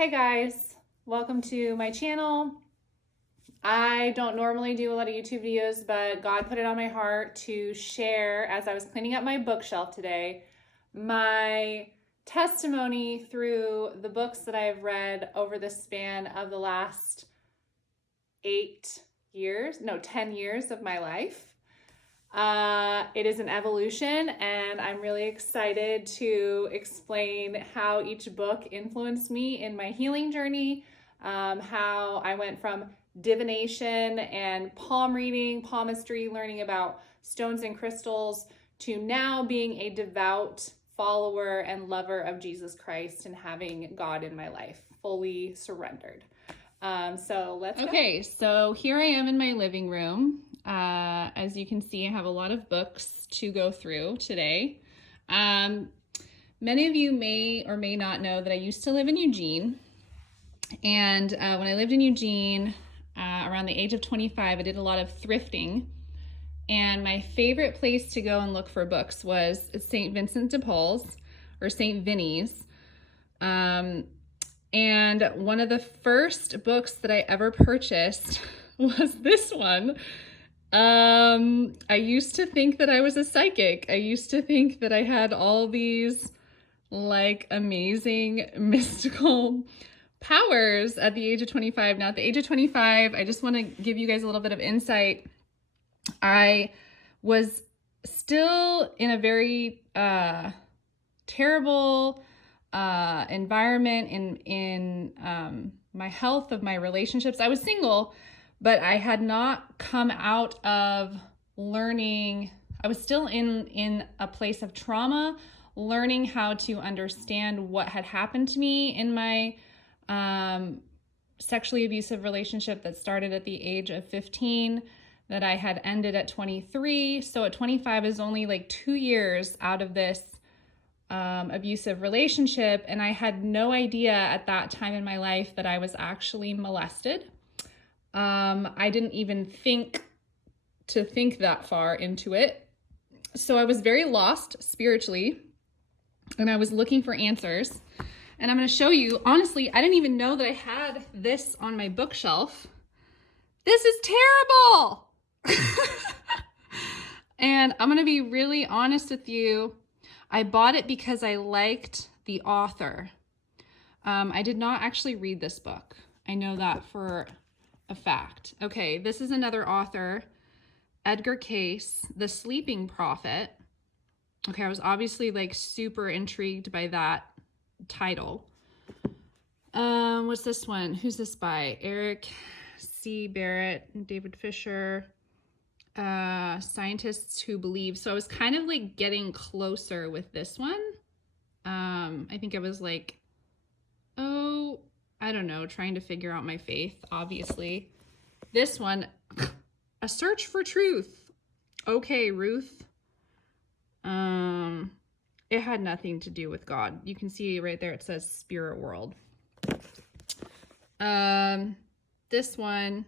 Hey guys, welcome to my channel. I don't normally do a lot of YouTube videos, but God put it on my heart to share, as I was cleaning up my bookshelf today, my testimony through the books that I've read over the span of the last 10 years of my life. It is an evolution, and I'm really excited to explain how each book influenced me in my healing journey, how I went from divination and palm reading, palmistry, learning about stones and crystals, to now being a devout follower and lover of Jesus Christ and having God in my life, fully surrendered. So let's go. Okay, so here I am in my living room. As you can see, I have a lot of books to go through today. Many of you may or may not know that I used to live in Eugene. And when I lived in Eugene, around the age of 25, I did a lot of thrifting. And my favorite place to go and look for books was St. Vincent de Paul's, or St. Vinny's. And one of the first books that I ever purchased was this one. I used to think that I was a psychic. I used to think that I had all these like amazing mystical powers at the age of 25. Now at the age of 25, I just want to give you guys a little bit of insight. I was still in a very terrible environment in my health of my relationships. I was single, but I had not come out of learning. I was still in a place of trauma, learning how to understand what had happened to me in my sexually abusive relationship that started at the age of 15, that I had ended at 23. So at 25 is only like 2 years out of this abusive relationship. And I had no idea at that time in my life that I was actually molested. I didn't even think that far into it. So I was very lost spiritually, and I was looking for answers. And I'm going to show you, honestly, I didn't even know that I had this on my bookshelf. This is terrible. And I'm going to be really honest with you. I bought it because I liked the author. I did not actually read this book. I know that for a fact. Okay, this is another author, Edgar Cayce, The Sleeping Prophet. Okay, I was obviously like super intrigued by that title. What's this one? Who's this by? Eric C. Barrett, David Fisher, Scientists Who Believe. So I was kind of like getting closer with this one. I think I was like, I don't know, trying to figure out my faith, obviously. This one, A Search for Truth. Okay, Ruth. It had nothing to do with God. You can see right there, it says Spirit World. This one,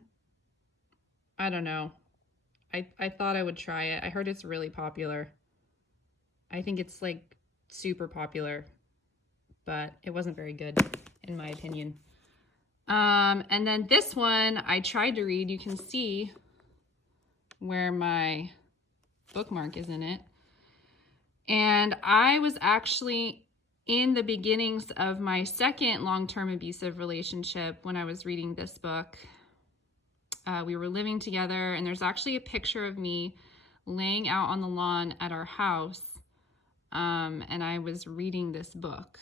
I don't know. I thought I would try it. I heard it's really popular. I think it's like super popular, but it wasn't very good in my opinion. And then this one I tried to read. You can see where my bookmark is in it. And I was actually in the beginnings of my second long-term abusive relationship when I was reading this book. We were living together, and there's actually a picture of me laying out on the lawn at our house, and I was reading this book,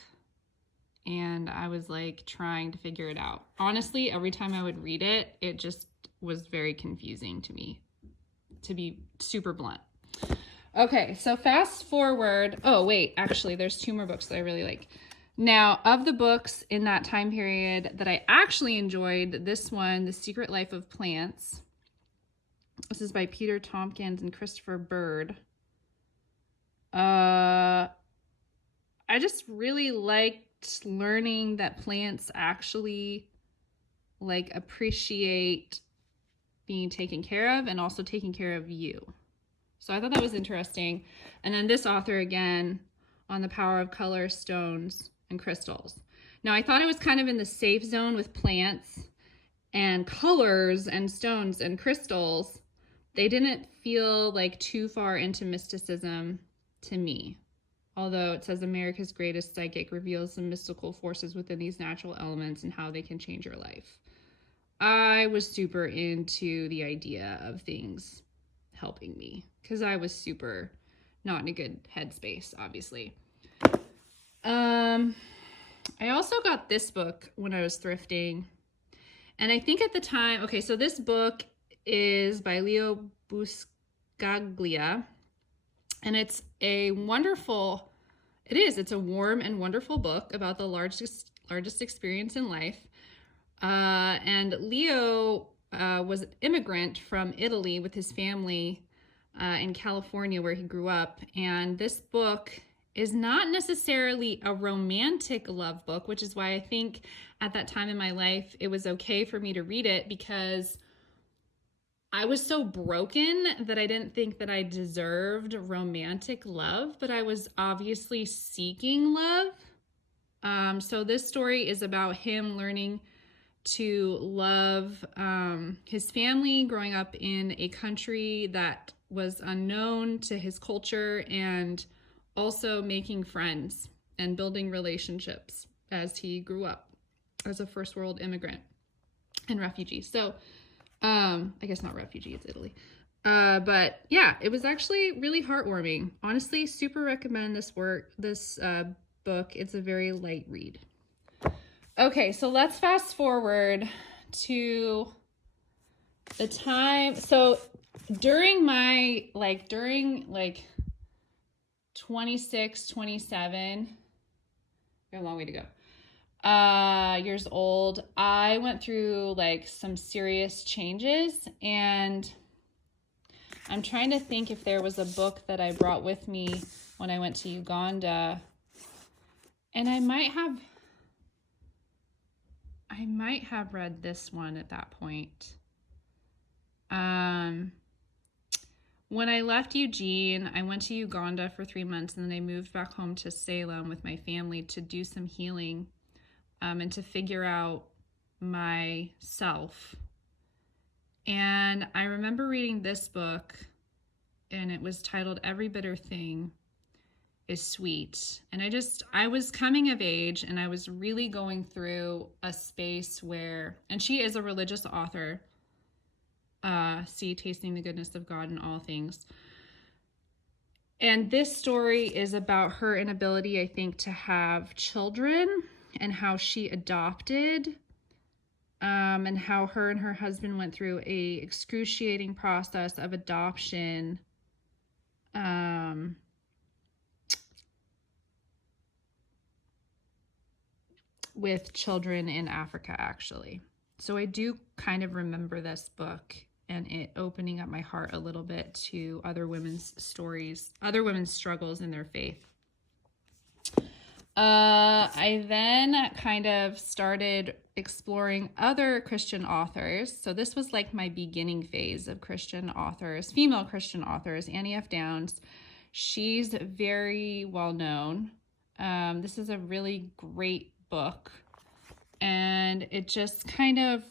and I was like trying to figure it out. Honestly, every time I would read it, it just was very confusing to me, to be super blunt. Okay, so fast forward. Oh, wait, actually, there's 2 more books that I really like. Now, of the books in that time period that I actually enjoyed, this one, The Secret Life of Plants. This is by Peter Tompkins and Christopher Bird. I just really liked learning that plants actually like appreciate being taken care of and also taking care of you. So I thought that was interesting. And then this author again, On the Power of Color, Stones, and Crystals. Now, I thought I was kind of in the safe zone with plants and colors and stones and crystals. They didn't feel like too far into mysticism to me. Although it says America's greatest psychic reveals the mystical forces within these natural elements and how they can change your life. I was super into the idea of things helping me because I was super not in a good headspace, obviously. I also got this book when I was thrifting. And I think at the time, okay, so this book is by Leo Buscaglia. And it's a wonderful, it's a warm and wonderful book about the largest experience in life. And Leo was an immigrant from Italy with his family in California where he grew up. And this book is not necessarily a romantic love book, which is why I think at that time in my life it was okay for me to read it, because I was so broken that I didn't think that I deserved romantic love, but I was obviously seeking love. So this story is about him learning to love his family, growing up in a country that was unknown to his culture, and also making friends and building relationships as he grew up as a first world immigrant and refugee. So I guess not refugee, it's Italy. But yeah, it was actually really heartwarming. Honestly, super recommend this book. It's a very light read. Okay, so let's fast forward to the time. So during 26, 27, got a long way to go, years old, I went through like some serious changes, and I'm trying to think if there was a book that I brought with me when I went to Uganda, and I might have read this one at that point. When I left Eugene, I went to Uganda for 3 months, and then I moved back home to Salem with my family to do some healing, and to figure out myself. And I remember reading this book, and it was titled Every Bitter Thing is Sweet. And I was coming of age, and I was really going through a space where, and she is a religious author, Tasting the Goodness of God in All Things. And this story is about her inability, I think, to have children, and how she adopted, and how her and her husband went through a excruciating process of adoption, with children in Africa, actually. So I do kind of remember this book and it opening up my heart a little bit to other women's stories, other women's struggles in their faith. I then kind of started exploring other Christian authors. So this was like my beginning phase of Christian authors, female Christian authors. Annie F. Downs, she's very well known. This is a really great book, and it just kind of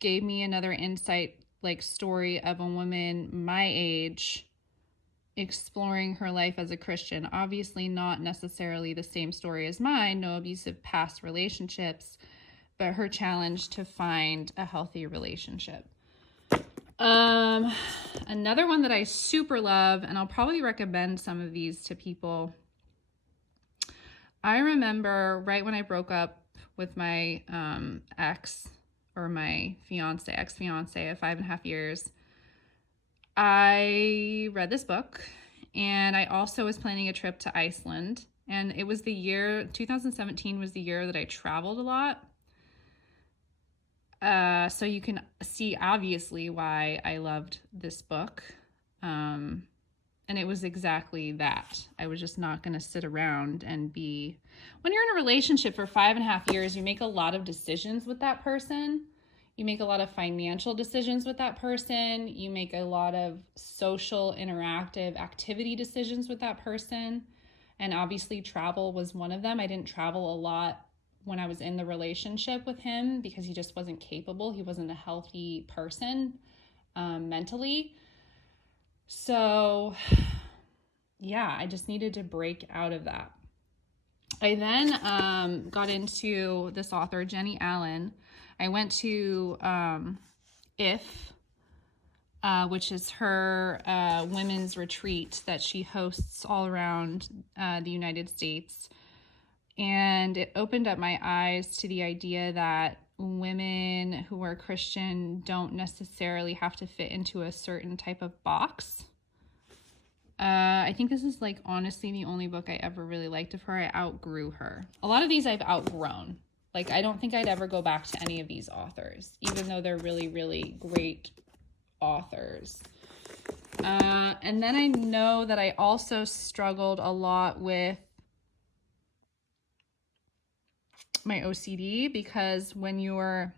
gave me another insight, like story of a woman my age exploring her life as a Christian. Obviously not necessarily the same story as mine, no abusive past relationships, but her challenge to find a healthy relationship. Another one that I super love, and I'll probably recommend some of these to people. I remember right when I broke up with my ex, or my ex-fiance of 5.5 years, I read this book, and I also was planning a trip to Iceland, and it was 2017 was the year that I traveled a lot. So you can see obviously why I loved this book. And it was exactly that. I was just not going to sit around and when you're in a relationship for 5.5 years, you make a lot of decisions with that person. You make a lot of financial decisions with that person. You make a lot of social, interactive activity decisions with that person. And obviously travel was one of them. I didn't travel a lot when I was in the relationship with him because he just wasn't capable. He wasn't a healthy person mentally. So yeah, I just needed to break out of that. I then got into this author, Jenny Allen. I went to IF, which is her women's retreat that she hosts all around the United States. And it opened up my eyes to the idea that women who are Christian don't necessarily have to fit into a certain type of box. I think this is like honestly the only book I ever really liked of her. I outgrew her. A lot of these I've outgrown. Like, I don't think I'd ever go back to any of these authors, even though they're really, really great authors. And then I know that I also struggled a lot with my OCD, because when you're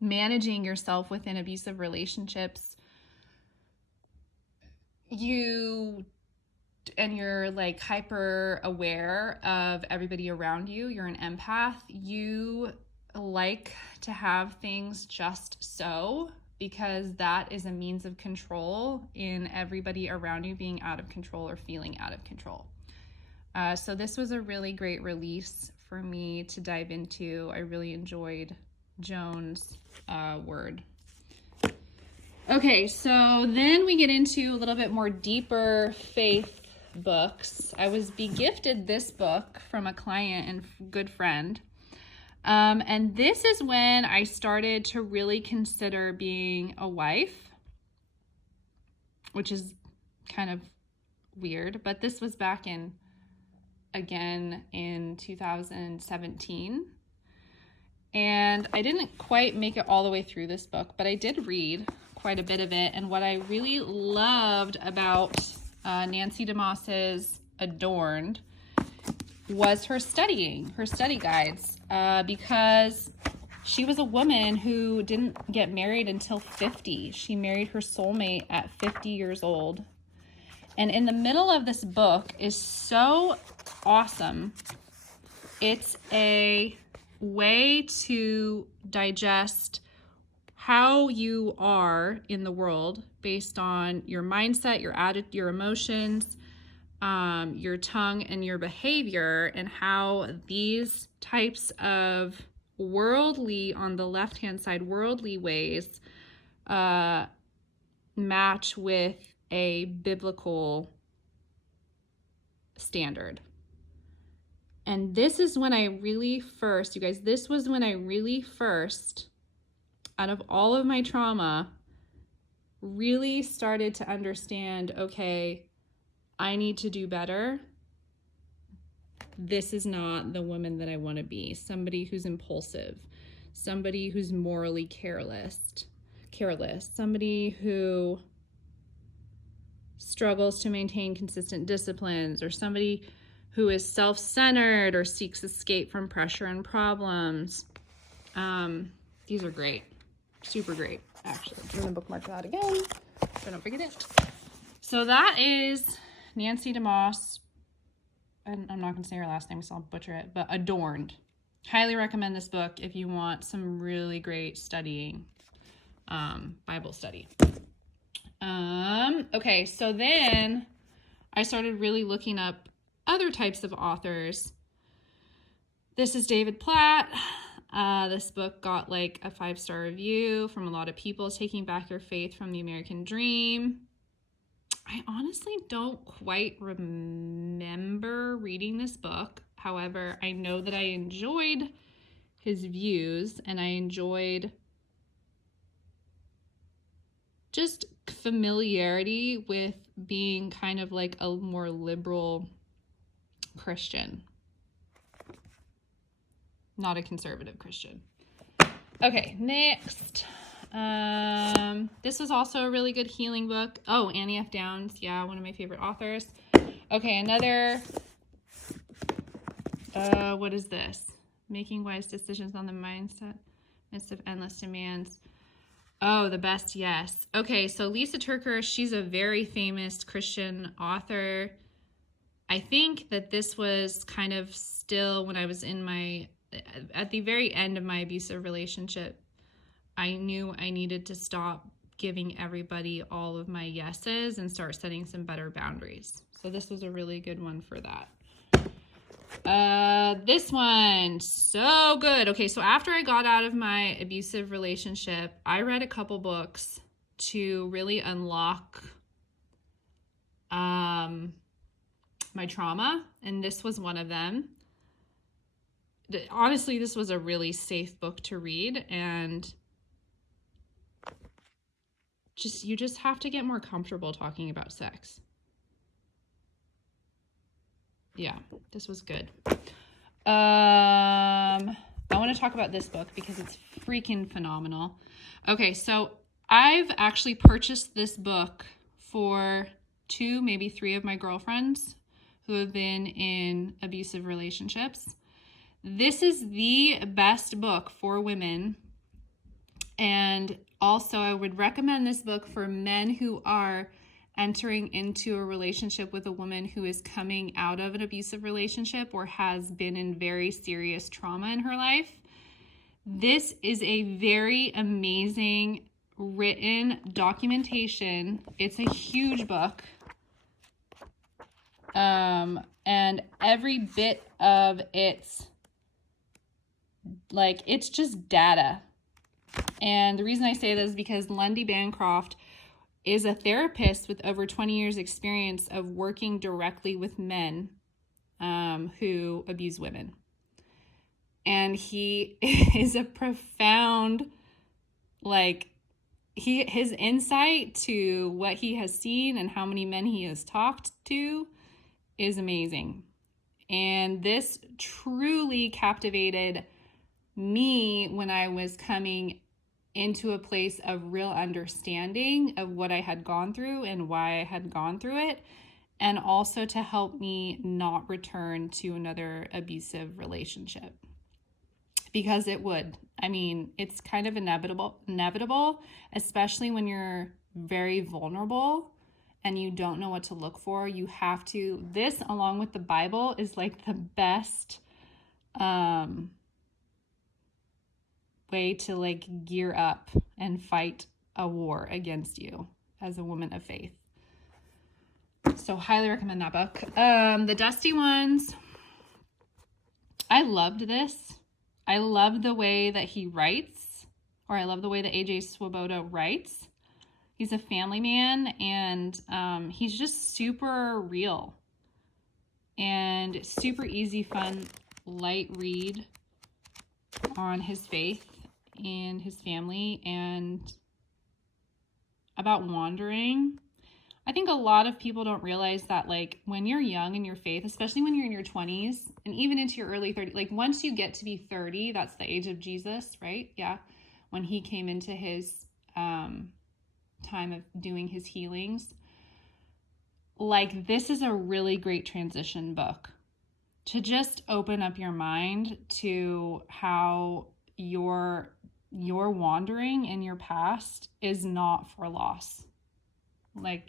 managing yourself within abusive relationships, you're like hyper aware of everybody around you. You're an empath. You like to have things just so, because that is a means of control in everybody around you being out of control or feeling out of control. So this was a really great release for me to dive into. I really enjoyed Joan's word. Okay, so then we get into a little bit more deeper faith books. I was begifted this book from a client and good friend. And this is when I started to really consider being a wife, which is kind of weird, but this was back in 2017. And I didn't quite make it all the way through this book, but I did read quite a bit of it. And what I really loved about Nancy DeMoss's Adorned was her study guides, because she was a woman who didn't get married until 50. She married her soulmate at 50 years old. And in the middle of this book is so awesome. It's a way to digest how you are in the world based on your mindset, your attitude, your emotions, your tongue, and your behavior, and how these types of worldly, on the left-hand side, worldly ways match with a biblical standard. And this is when I really first, you guys, this was when I really first, out of all of my trauma, really started to understand, okay, I need to do better. This is not the woman that I want to be. Somebody who's impulsive, somebody who's morally careless, somebody who struggles to maintain consistent disciplines, or somebody who is self-centered or seeks escape from pressure and problems. These are great. Super great, actually. I'm going to bookmark that again so I don't forget it. So that is Nancy DeMoss, and I'm not going to say her last name, so I'll butcher it, but Adorned. Highly recommend this book if you want some really great studying, Bible study. Okay, so then I started really looking up other types of authors. This is David Platt. This book got like a 5-star review from a lot of people, Taking Back Your Faith from the American Dream. I honestly don't quite remember reading this book. However, I know that I enjoyed his views, and I enjoyed just familiarity with being kind of like a more liberal Christian, not a conservative Christian. Okay, next. This was also a really good healing book. Oh, Annie F. Downs. Yeah, one of my favorite authors. Okay, another. What is this? Making Wise Decisions on the Mindset midst of Endless Demands. Oh, The Best Yes. Okay, so Lisa Turker, she's a very famous Christian author. I think that this was kind of still when I was in my at the very end of my abusive relationship, I knew I needed to stop giving everybody all of my yeses and start setting some better boundaries. So this was a really good one for that. This one, so good. Okay, so after I got out of my abusive relationship, I read a couple books to really unlock my trauma, and this was one of them. Honestly, this was a really safe book to read, and you just have to get more comfortable talking about sex. Yeah, this was good. I want to talk about this book because it's freaking phenomenal. Okay, so I've actually purchased this book for 2, maybe 3 of my girlfriends who have been in abusive relationships. This is the best book for women. And also, I would recommend this book for men who are entering into a relationship with a woman who is coming out of an abusive relationship or has been in very serious trauma in her life. This is a very amazing written documentation. It's a huge book. And every bit of it's just data. And the reason I say this is because Lundy Bancroft is a therapist with over 20 years experience of working directly with men who abuse women. And he is a profound, his insight to what he has seen and how many men he has talked to is amazing. And this truly captivated me when I was coming into a place of real understanding of what I had gone through and why I had gone through it, and also to help me not return to another abusive relationship. Because it would. I mean, it's kind of inevitable, especially when you're very vulnerable and you don't know what to look for. You have to, this along with the Bible is like the best way to gear up and fight a war against you as a woman of faith. So highly recommend that book. The Dusty Ones, I loved this. I love the way that he writes, or I love the way that AJ Swoboda writes. He's a family man, and he's just super real and super easy, fun, light read on his faith and his family and about wandering. I think a lot of people don't realize that when you're young in your faith, especially when you're in your 20s and even into your early 30s, once you get to be 30, that's the age of Jesus, right? Yeah. When he came into his time of doing his healings. This is a really great transition book to just open up your mind to how your wandering in your past is not for loss.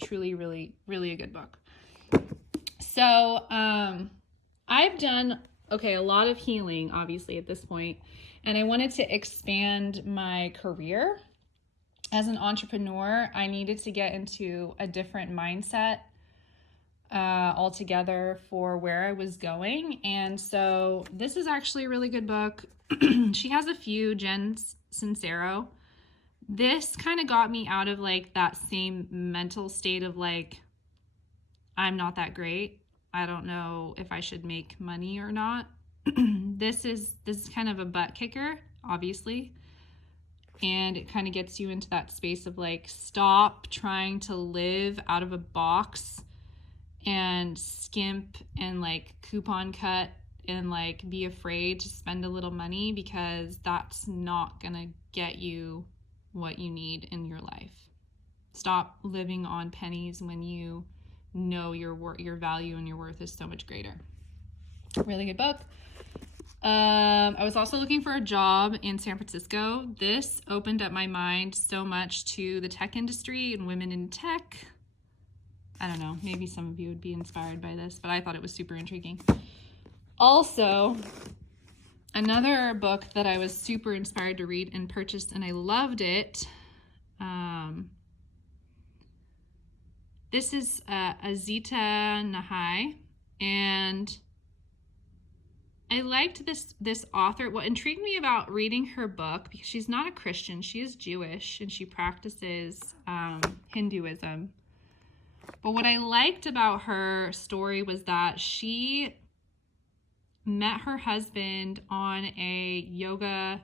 Truly, really, really a good book. So, I've done, a lot of healing, obviously, at this point, and I wanted to expand my career. As an entrepreneur, I needed to get into a different mindset altogether for where I was going. And so this is actually a really good book. She has a few, Jen Sincero. This kind of got me out of that same mental state of I'm not that great. I don't know if I should make money or not. This is kind of a butt kicker, obviously. And it kind of gets you into that space of stop trying to live out of a box and skimp and coupon cut and be afraid to spend a little money, because that's not gonna get you what you need in your life. Stop living on pennies when you know your value and your worth is so much greater. Really good book. I was also looking for a job in San Francisco. This opened up my mind so much to the tech industry and women in tech. I don't know, maybe some of you would be inspired by this, but I thought it was super intriguing. Also, Another book that I was super inspired to read and purchased, and I loved it. This is Azita Nahai, and I liked this author. What intrigued me about reading her book, because she's not a Christian, she is Jewish, and she practices Hinduism. But what I liked about her story was that she met her husband on a yoga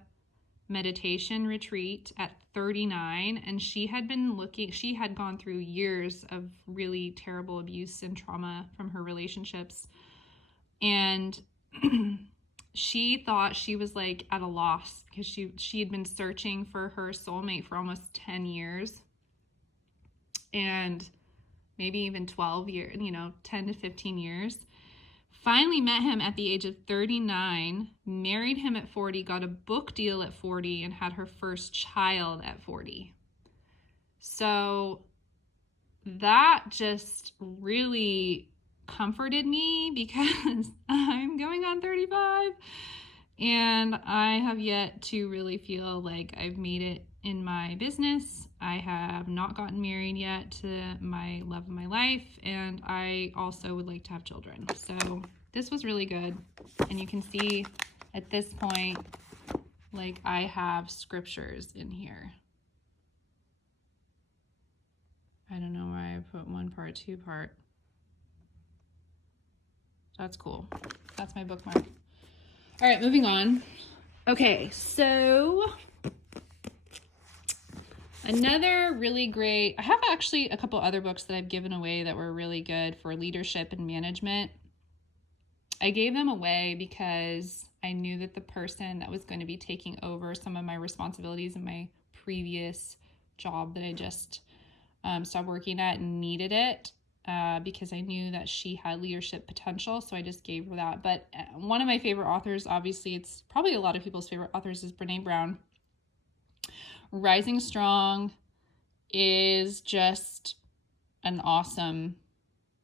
meditation retreat at 39, and she had gone through years of really terrible abuse and trauma from her relationships, and she thought she was like at a loss because she had been searching for her soulmate for almost 10 years, and maybe even 12 years, 10 to 15 years. Finally met him at the age of 39, married him at 40, got a book deal at 40, and had her first child at 40. So that just really comforted me, because I'm going on 35 and I have yet to really feel like I've made it in my business. I have not gotten married yet to my love of my life, and I also would like to have children. So this was really good, and you can see at this point, like, I have scriptures in here. I don't know why I put 1 part, 2 part. That's cool. That's my bookmark. All right, moving on. Okay, so another really great, I have actually a couple other books that I've given away that were really good for leadership and management. I gave them away because I knew that the person that was going to be taking over some of my responsibilities in my previous job that I just stopped working at needed it. Because I knew that she had leadership potential, so I just gave her that. But one of my favorite authors, obviously it's probably a lot of people's favorite authors, is Brene Brown. Rising Strong is just an awesome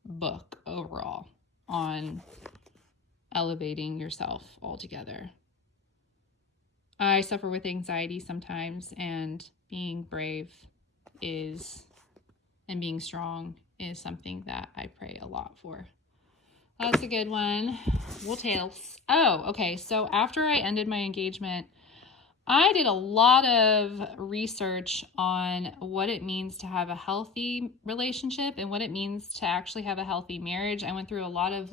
book overall on elevating yourself altogether. I suffer with anxiety sometimes, and being brave and being strong is something that I pray a lot for. That's a good one. We'll tails. Oh, okay. So after I ended my engagement, I did a lot of research on what it means to have a healthy relationship and what it means to actually have a healthy marriage. I went through a lot of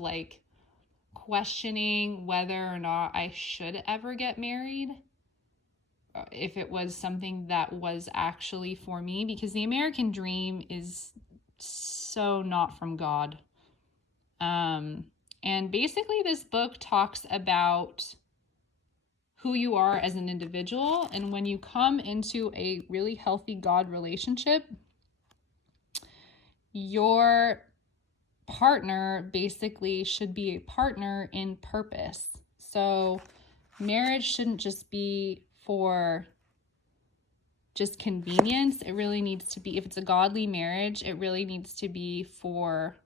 questioning whether or not I should ever get married, if it was something that was actually for me, because the American dream is so not from God. And basically this book talks about who you are as an individual, and when you come into a really healthy God relationship, your partner basically should be a partner in purpose. So marriage shouldn't just be for just convenience. It really needs to be, if it's a godly marriage, it really needs to be for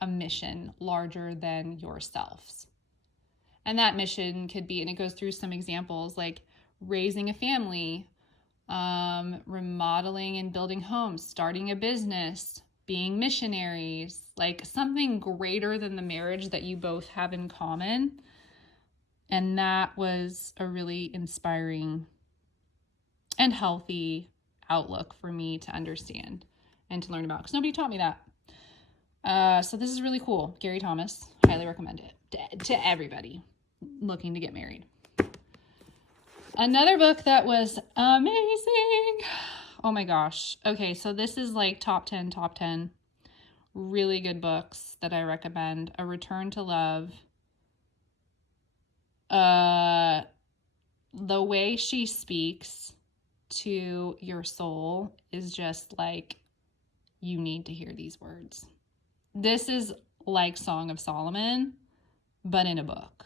a mission larger than yourselves. And that mission could be, and it goes through some examples like raising a family, remodeling and building homes, starting a business, being missionaries, like something greater than the marriage that you both have in common. And that was a really inspiring and healthy outlook for me to understand and to learn about, because nobody taught me that. So this is really cool. Gary Thomas, highly recommend it to everybody looking to get married. Another book that was amazing. Oh my gosh. Okay, so this is like top 10 really good books that I recommend. A Return to Love. The way she speaks to your soul is just like, you need to hear these words. This is like Song of Solomon, but in a book.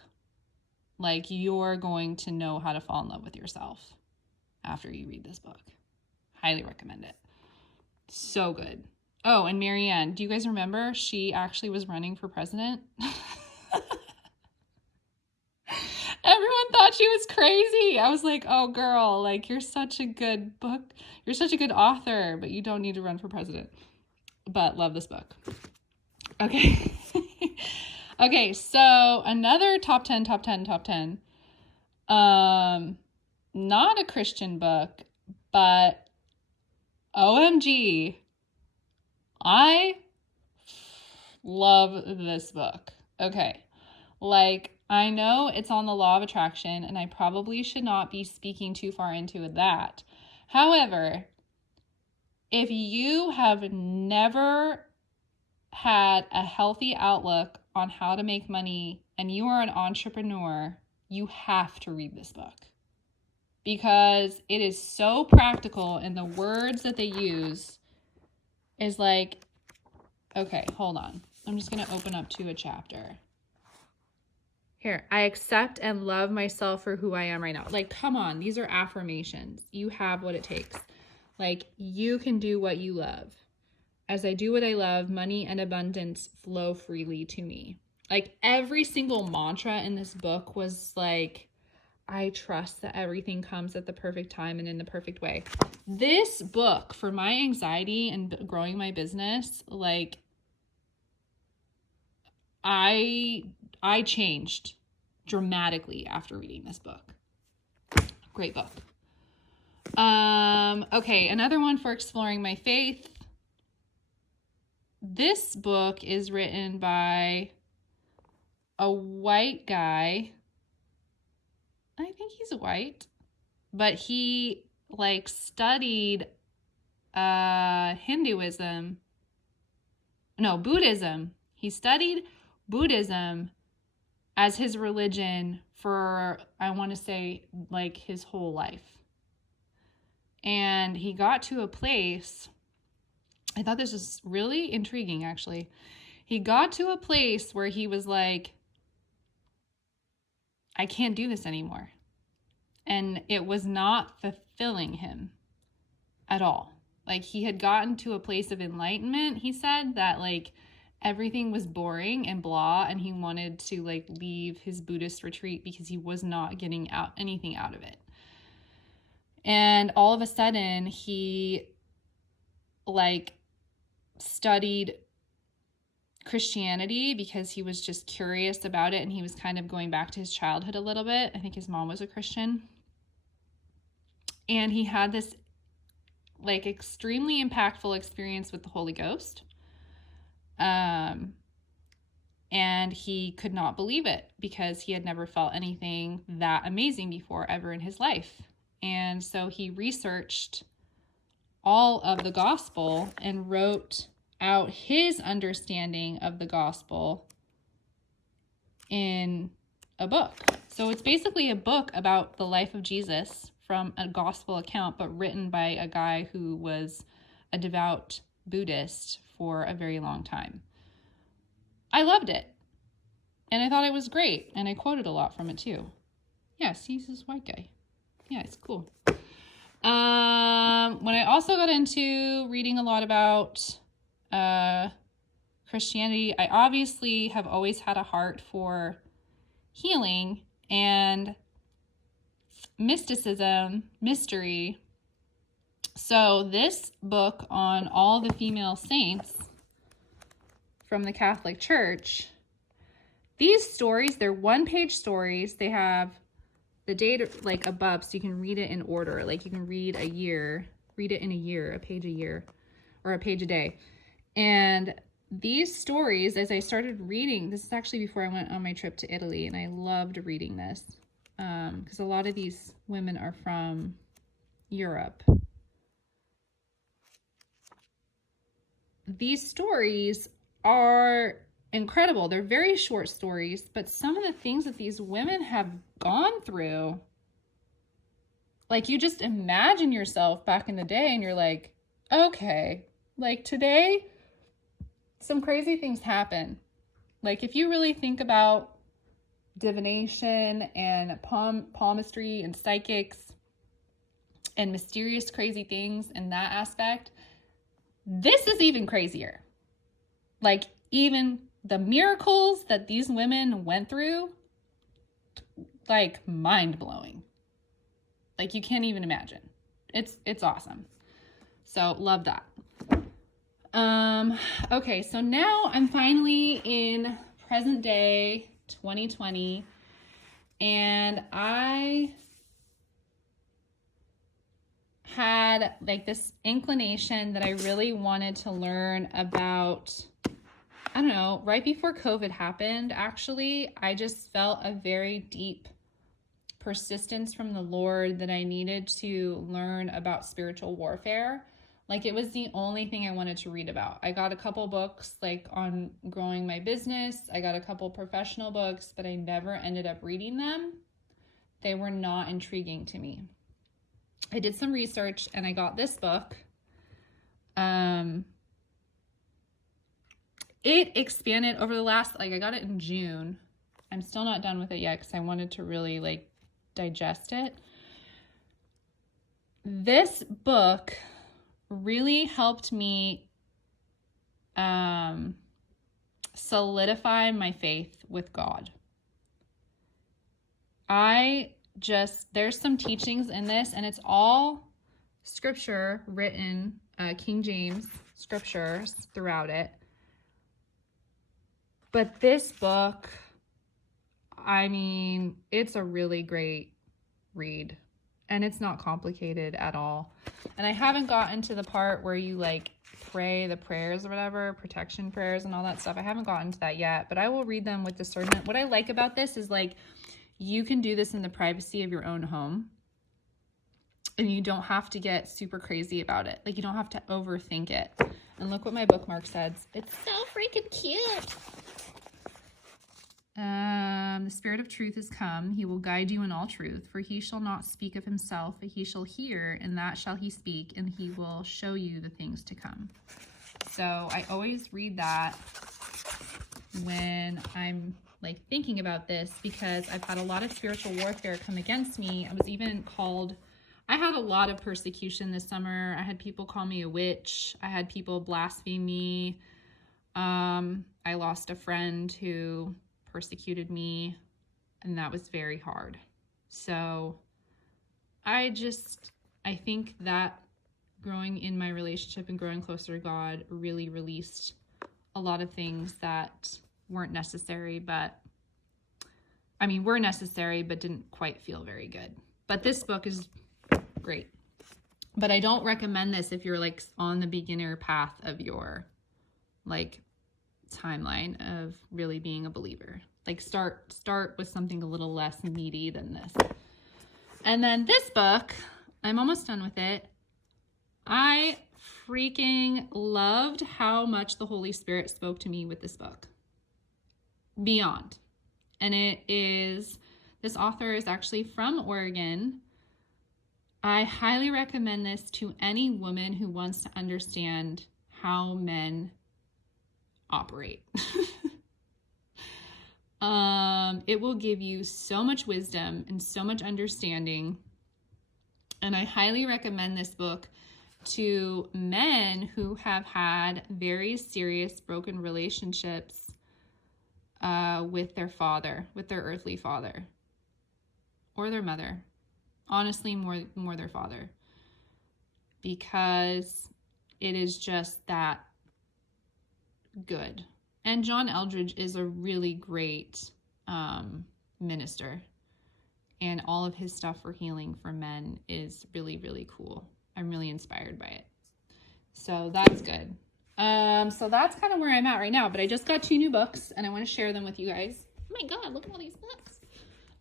Like, you're going to know how to fall in love with yourself after you read this book. Highly recommend it. So good. Oh, and Marianne, do you guys remember? She actually was running for president. Everyone thought she was crazy. I was like, oh girl, like you're such a good book. You're such a good author, but you don't need to run for president. But love this book. Okay. Okay, so another top 10. Not a Christian book, but OMG, I love this book. Okay. Like, I know it's on the law of attraction, and I probably should not be speaking too far into that. However, if you have never had a healthy outlook on how to make money and you are an entrepreneur, you have to read this book. Because it is so practical, and the words that they use is like, okay, hold on. I'm just going to open up to a chapter. Here, I accept and love myself for who I am right now. Like, come on, these are affirmations. You have what it takes. Like, you can do what you love. As I do what I love, money and abundance flow freely to me. Like, every single mantra in this book was like, I trust that everything comes at the perfect time and in the perfect way. This book, for my anxiety and growing my business, like, I changed dramatically after reading this book. Great book. Okay, another one for exploring my faith. This book is written by a white guy. I think he's white, but he like studied Buddhism. He studied Buddhism as his religion for, I want to say, like his whole life. And he got to a place, I thought this was really intriguing, actually. He got to a place where he was like, I can't do this anymore. And it was not fulfilling him at all. Like, he had gotten to a place of enlightenment, he said, that like everything was boring and blah, and he wanted to like leave his Buddhist retreat because he was not getting anything out of it. And all of a sudden he like studied Christianity because he was just curious about it, and he was kind of going back to his childhood a little bit. I think his mom was a Christian. And he had this like extremely impactful experience with the Holy Ghost. And he could not believe it because he had never felt anything that amazing before ever in his life. And so he researched all of the gospel and wrote out his understanding of the gospel in a book. So it's basically a book about the life of Jesus from a gospel account, but written by a guy who was a devout Buddhist for a very long time. I loved it. And I thought it was great. And I quoted a lot from it too. Yes, he's this white guy. Yeah, it's cool. When I also got into reading a lot about Christianity, I obviously have always had a heart for healing and mysticism, mystery. So this book on all the female saints from the Catholic Church, these stories, they're one-page stories. They have the date like above, so you can read it in order. Like you can read in a year, a page a year, or a page a day. And these stories, as I started reading, this is actually before I went on my trip to Italy, and I loved reading this because a lot of these women are from Europe. These stories are incredible. They're very short stories, but some of the things that these women have gone through, like you just imagine yourself back in the day and you're like, okay, like today, some crazy things happen. Like if you really think about divination and palmistry and psychics and mysterious crazy things in that aspect, this is even crazier. Like even the miracles that these women went through like mind-blowing. Like you can't even imagine. It's awesome. So love that. Okay, so now I'm finally in present day 2020, and I had like this inclination that I really wanted to learn about, I don't know, right before COVID happened, actually, I just felt a very deep persistence from the Lord that I needed to learn about spiritual warfare. Like it was the only thing I wanted to read about. I got a couple books like on growing my business. I got a couple professional books, but I never ended up reading them. They were not intriguing to me. I did some research and I got this book. It expanded over the last, like I got it in June. I'm still not done with it yet because I wanted to really like digest it. This book really helped me solidify my faith with God. There's some teachings in this, and it's all scripture written, King James scriptures throughout it. But this book, I mean, it's a really great read, and it's not complicated at all. And I haven't gotten to the part where you like pray the prayers or whatever, protection prayers and all that stuff. I haven't gotten to that yet, but I will read them with discernment. What I like about this is like, you can do this in the privacy of your own home, and you don't have to get super crazy about it. Like you don't have to overthink it. And look what my bookmark says. It's so freaking cute. The Spirit of truth is come. He will guide you in all truth, for he shall not speak of himself, but he shall hear, and that shall he speak, and he will show you the things to come. So I always read that when I'm like thinking about this, because I've had a lot of spiritual warfare come against me. I had a lot of persecution this summer. I had people call me a witch. I had people blaspheme me. I lost a friend who persecuted me, and that was very hard. So I think that growing in my relationship and growing closer to God really released a lot of things that weren't necessary, were necessary, but didn't quite feel very good. But this book is great. But I don't recommend this if you're like on the beginner path of your like timeline of really being a believer. Like start with something a little less meaty than this. And then this book, I'm almost done with it. I freaking loved how much the Holy Spirit spoke to me with this book. Beyond. And this author is actually from Oregon. I highly recommend this to any woman who wants to understand how men operate. It will give you so much wisdom and so much understanding. And I highly recommend this book to men who have had very serious broken relationships with their father, with their earthly father, or their mother. Honestly, more their father, because it is just that good. And John Eldredge is a really great minister, and all of his stuff for healing for men is really, really cool. I'm really inspired by it. So that's good. So that's kind of where I'm at right now, but I just got 2 new books and I want to share them with you guys. Oh my God, look at all these books.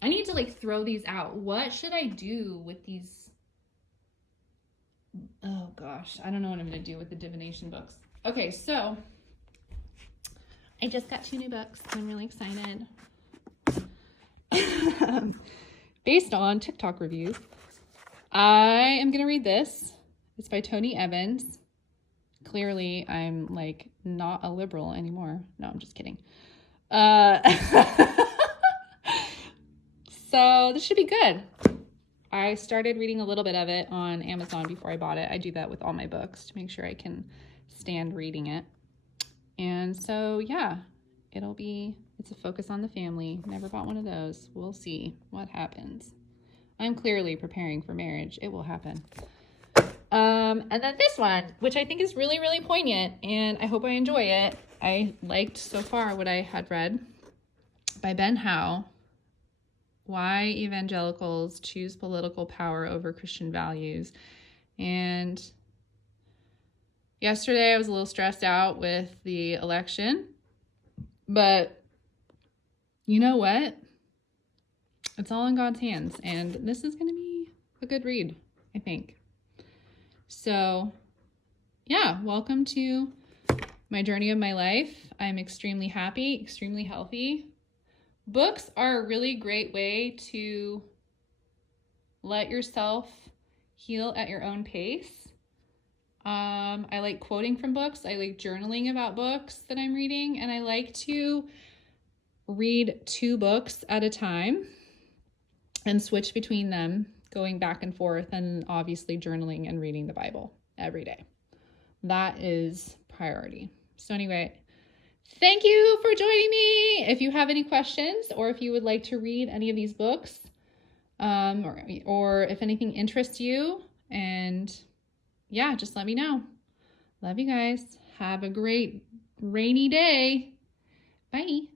I need to like throw these out. What should I do with these? Oh gosh, I don't know what I'm going to do with the Divination books. Okay, so I just got 2 new books. I'm really excited. Based on TikTok reviews, I am going to read this. It's by Tony Evans. Clearly, I'm like not a liberal anymore. No, I'm just kidding. So this should be good. I started reading a little bit of it on Amazon before I bought it. I do that with all my books to make sure I can stand reading it. And so, yeah, it'll be It's a focus on the family. Never bought one of those. We'll see what happens. I'm clearly preparing for marriage. It will happen. And then this one, which I think is really, really poignant, and I hope I enjoy it. I liked so far what I had read by Ben Howe. Why Evangelicals Choose Political Power Over Christian Values. And yesterday I was a little stressed out with the election, but you know what? It's all in God's hands, and this is going to be a good read, I think. So, yeah, welcome to my journey of my life. I'm extremely happy, extremely healthy. Books are a really great way to let yourself heal at your own pace. I like quoting from books. I like journaling about books that I'm reading, and I like to read 2 books at a time and switch between them, going back and forth, and obviously journaling and reading the Bible every day. That is priority. So anyway, thank you for joining me. If you have any questions, or if you would like to read any of these books, or if anything interests you, and yeah, just let me know. Love you guys. Have a great rainy day. Bye.